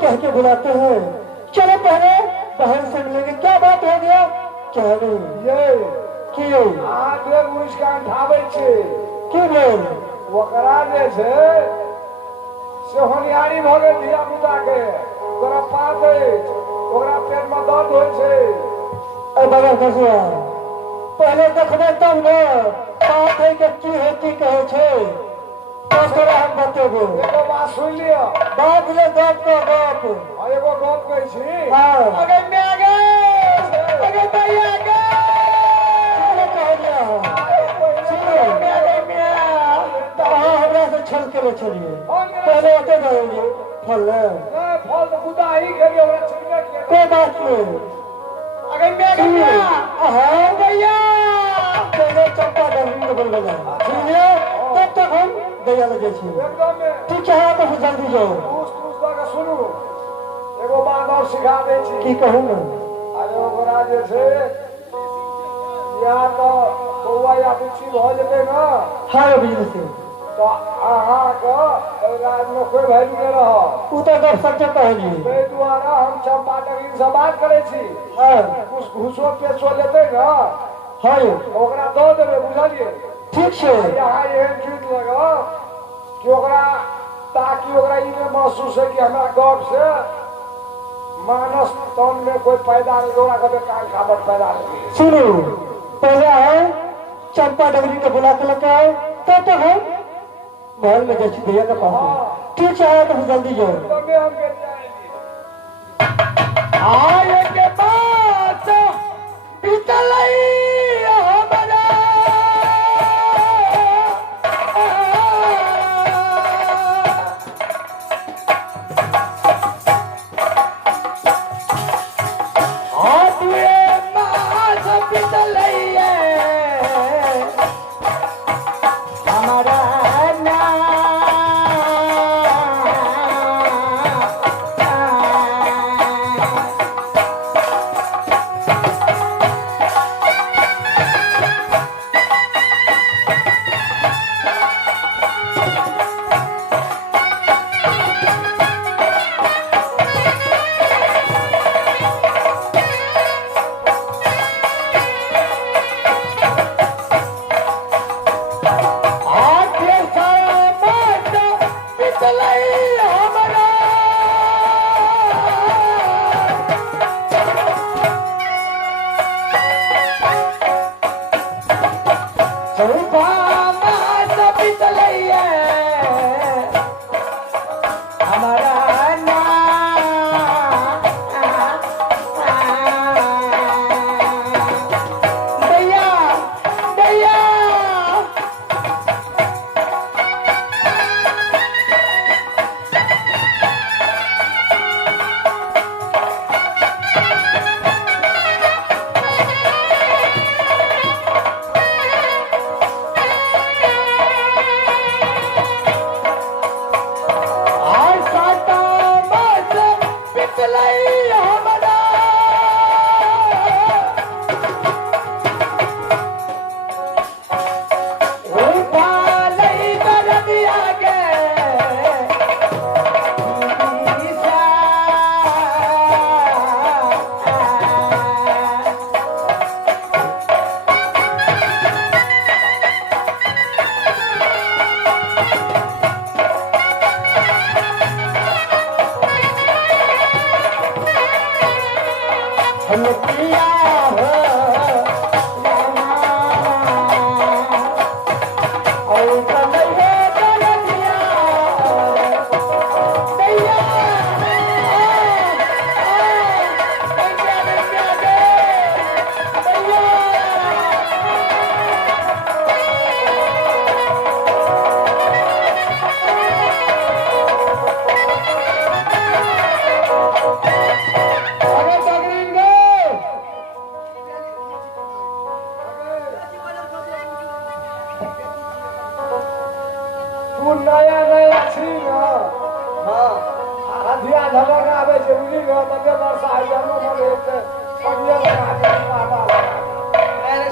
कह के बुलाते हैं। चलो पहले बहन से मिलेंगे। क्या बात हो गया? क्या नहीं ये क्यों आगे मुस्कान ठावे छे क्यों बोल वकरा जे छे से होनियारी भगे धिया पुता के तोरा पाते ओकरा पेट में दर्द होय छे। ए बाबा कसुआ पहले देखबे तब न बात है के की होती कहे छे तोरा हम बतेबो। एगो बात सुन लियो बात ले गप को गप और एगो गप कहै छी। हां अगे मैं आगे अगे भाई आगे कह दिया सुनो हमरा से छल के ले चलिए पहले ओके जाएंगे फल ले नहीं फल तो खुदा ही खेलिए ओकरा छिलके के कोई बात नहीं अगर मैं गया हाँ भैया पहले चंपा डरनी तो बोल गया सुनिए तब तक हम गया लगे छी एकदम में तू चाहे तो जल्दी जाओ उस का सुनू एगो बात और सिखा दे छी की कहूँ ना अरे ओकरा जे छै या तो बौआ या बुच्ची भ जेतै ना हाँ बिजली से तो अहाँके राजमे कोई वैल्यू नहीं रह उ तो दर सच्चे कहलिए ताहि दुआरे हम चंपा टकीन से बात करै छी हाँ कुछ घूसो पेचो लेतै ना हाँ ओकरा दऽ देबै बुझलिए ठीक छै यहाँ एहन गीत लगाओ कि ओकरा ताकि ओकरा ई में महसूस है कि हमरा गप से मानस तन में कोई पैदा नहीं ओकरा कभी कान खाबट पैदा नहीं सुनो पहले आओ चंपा डगरी के बुला के लेके आओ तब तक हम महल में जैसी भैया के पास में। ठीक है तो जल्दी जाओ तबे हम के जाएंगे आए के बाद बीतलई हमरा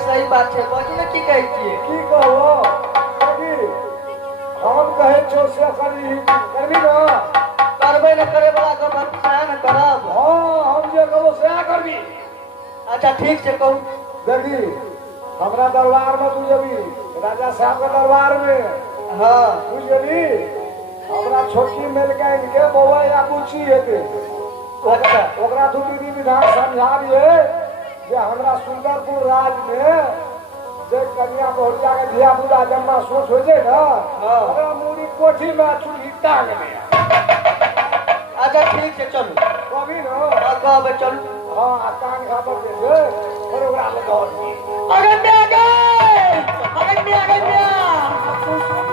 सही बात है बाकी ना की कहै छियै की कहबो अभी हम कहै छौ से करबी ना करबे न करे वाला गप हम सएह न करब हाँ हम जे कहबो सएह करबी अच्छा ठीक छै कहू देखी हमरा दरबार में तू जबी राजा साहब के दरबार में हाँ तू जबी हमरा छोटकी मिल के इनके बौआ या पूछी हेते अच्छा ओकरा तू विधि विधान समझाबिए जे हमरा सुंदरपुर राज में जे कन्या बहुरिया के धिया पुता जन्मा सोच हो छै ना ओकरा मूड़ी कोठी में चूल्ही टांग ले अच्छा ठीक छै चलू कभी ना कहबै चलू हाँ आ कान खापर जे छै और ओकरा ले दौड़ दी अगन में आ गए अगन में आ गए तू सुन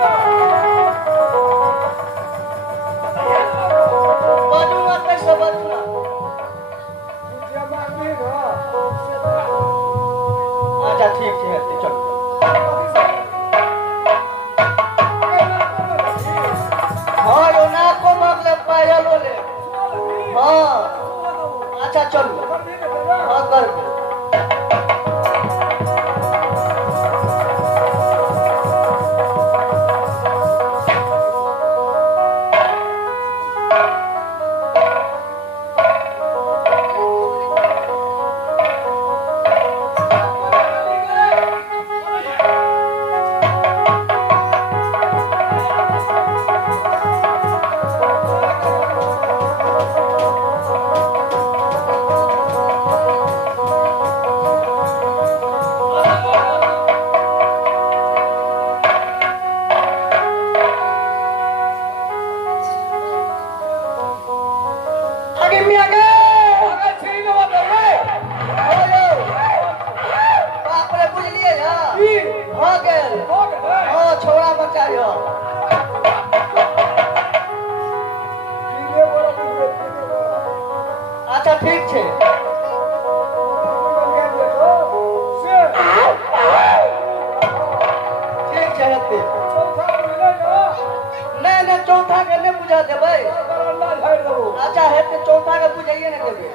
चौथा के नहीं बुझा देबै बरंडा झाड़ देबो अच्छा है तो चौथा के बुझाइए ना देबै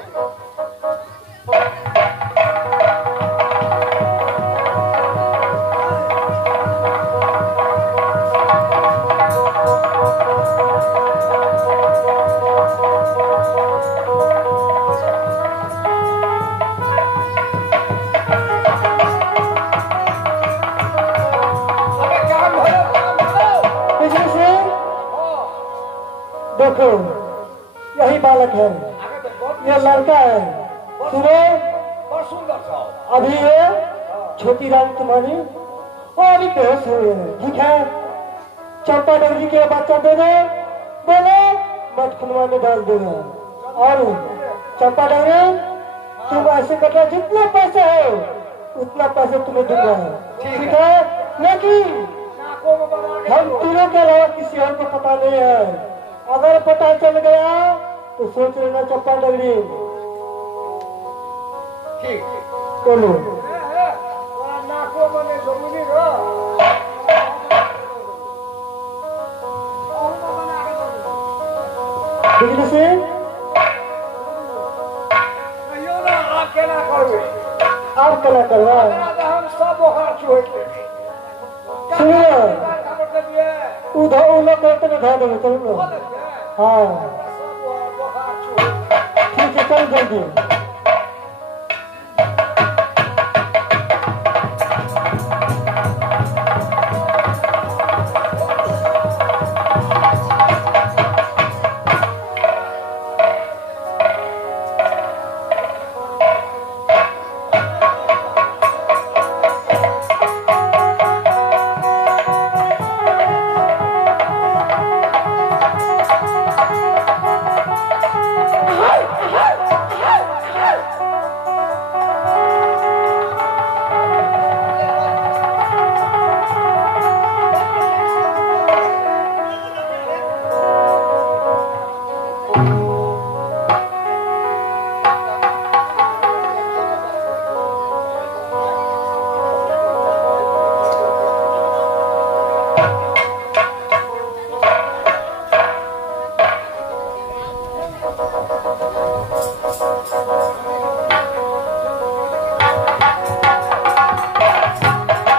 अबे काम भरो बिजली सिंह हां देखो यही बालक है, आगे देखो ये लड़का है। सुनो बहुत सुंदर सा अभी ये छोटी रानी तुम्हारी वो अभी बेहोश हुई है, ठीक है? चंपा डगरी के बच्चा दे दो, बोलो मत खुलवा में डाल देगा। और चंपा डगरी तुम ऐसे करना, जितने पैसे हो उतना पैसे तुम्हें दूंगा, ठीक है? लेकिन नाकों में बना के हम तीनों के अलावा किसी और को पता नहीं है। अगर पता चल गया तो सोच लेना चंपा डगरी। ठीक बोलो बड़ा नाकों में नहीं जरूरी रो और बना के दो बिजली सिंह कहियो ना आप केना करबे आप कला करवा हम सब बुखार छोड़ के सुनिए खबर दे उधर उन लोग कहते हैं ध्यान देवे, चलो ना। हाँ सब बुखार छोड़ ठीक है, चल जल्दी।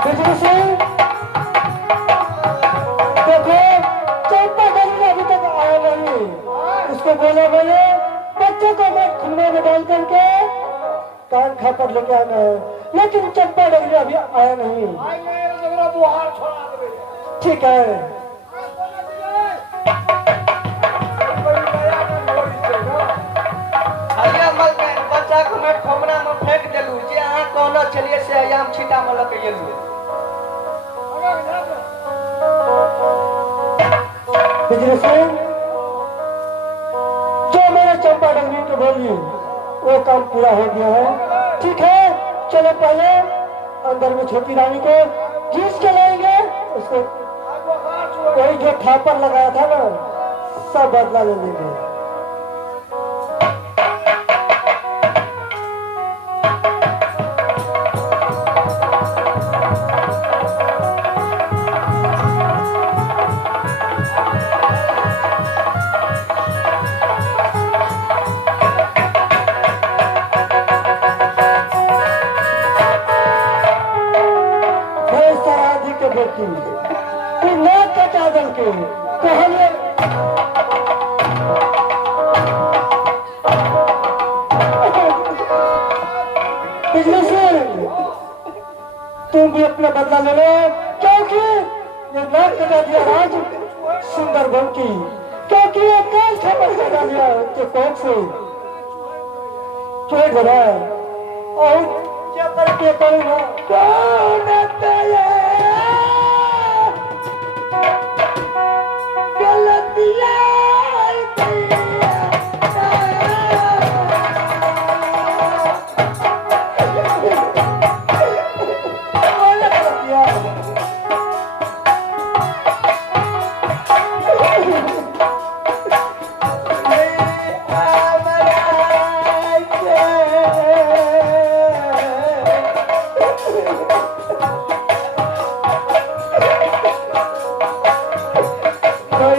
बिजली सिंह देखो चंपा डगरी अभी तक आया नहीं, उसको बोला मैंने बच्चे को मैं खुले में डाल करके कान खाकर लेके आना है, लेकिन चंपा डगरी अभी आया नहीं। आई नहीं जरा बुखार छोड़ा दे ठीक है, कोई नया का लोरी से ना हरिया मल के बच्चा को मैं खोमना में फेंक देलू जे अहाँ कहलो चलिए से आयाम छीटा में लग गेलू अगर ना बिजली सिंह जो मैंने चंपा डगरी को बोली वो काम पूरा हो गया है, ठीक है? चलो पहले अंदर में छोटी रानी को खींच के लाएंगे, उसको आज बुखार छोड़ वही जो थापर लगाया था ना सब बदला ले लेंगे। सराधी के बेटी तू नाक का चादर के कहले बिजली सिंह तुम भी अपना बदला ले लो, क्योंकि ये नाक कटा दिया राज सुंदर बन की, क्योंकि ये काल खबर कटा दिया के कोख से चोट बना और क्या करके करूँगा कौन तेरे गलतियाँ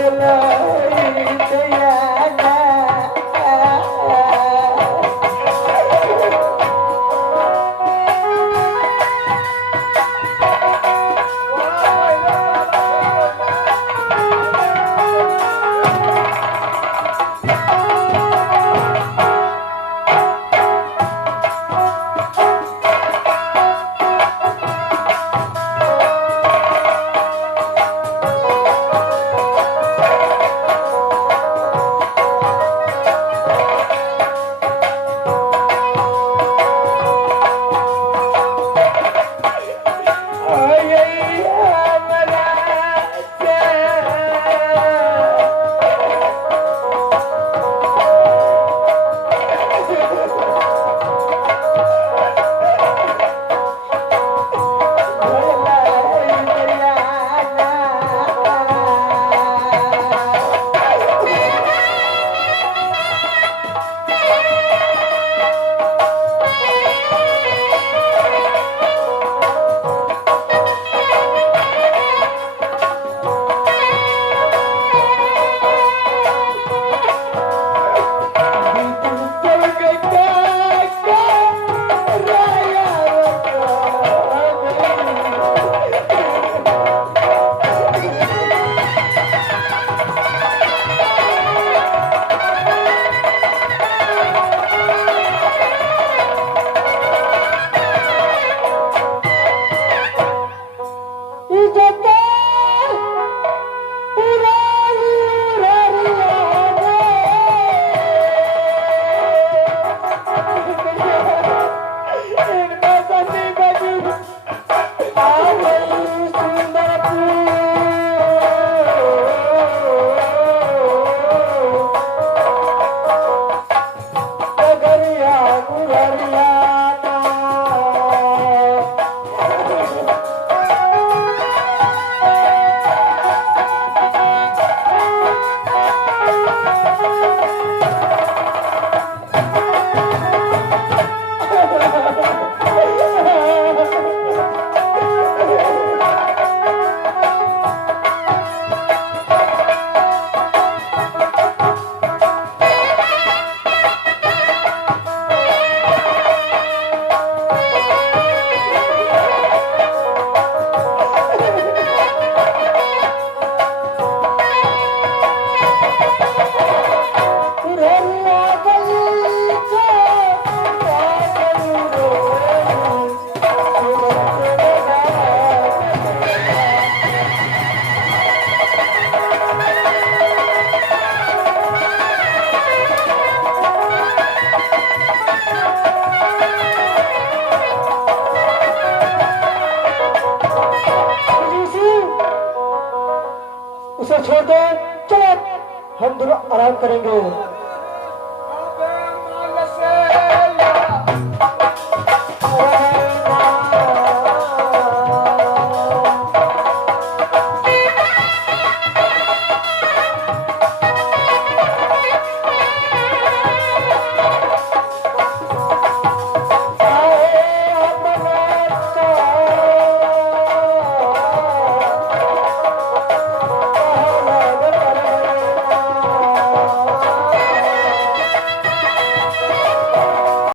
Allah रात हम दोनों आराम करेंगे।